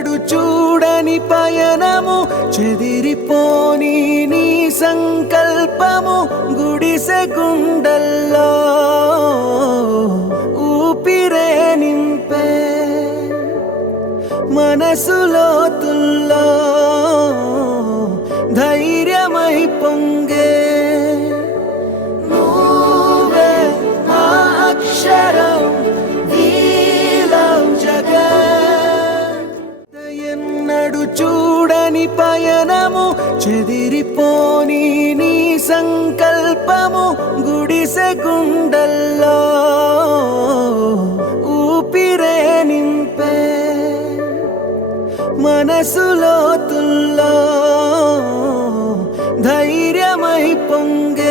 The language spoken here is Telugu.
ఎన్నడు చూడని పయనము చెదిరిపోని నీ సంకల్పము గుడిసె గుండెల్లో ఊపిరే నింపే మనసులోతుల్లో ధైర్యమై పొంగే నువ్వే మా అక్షరం ఎన్నడు చూడని పయనము చెదిరిపోని నీ సంకల్పము గుడిసె గుండెల్లో ఊపిరే నింపే మనసులోతుల్లో ధైర్యమై పొంగే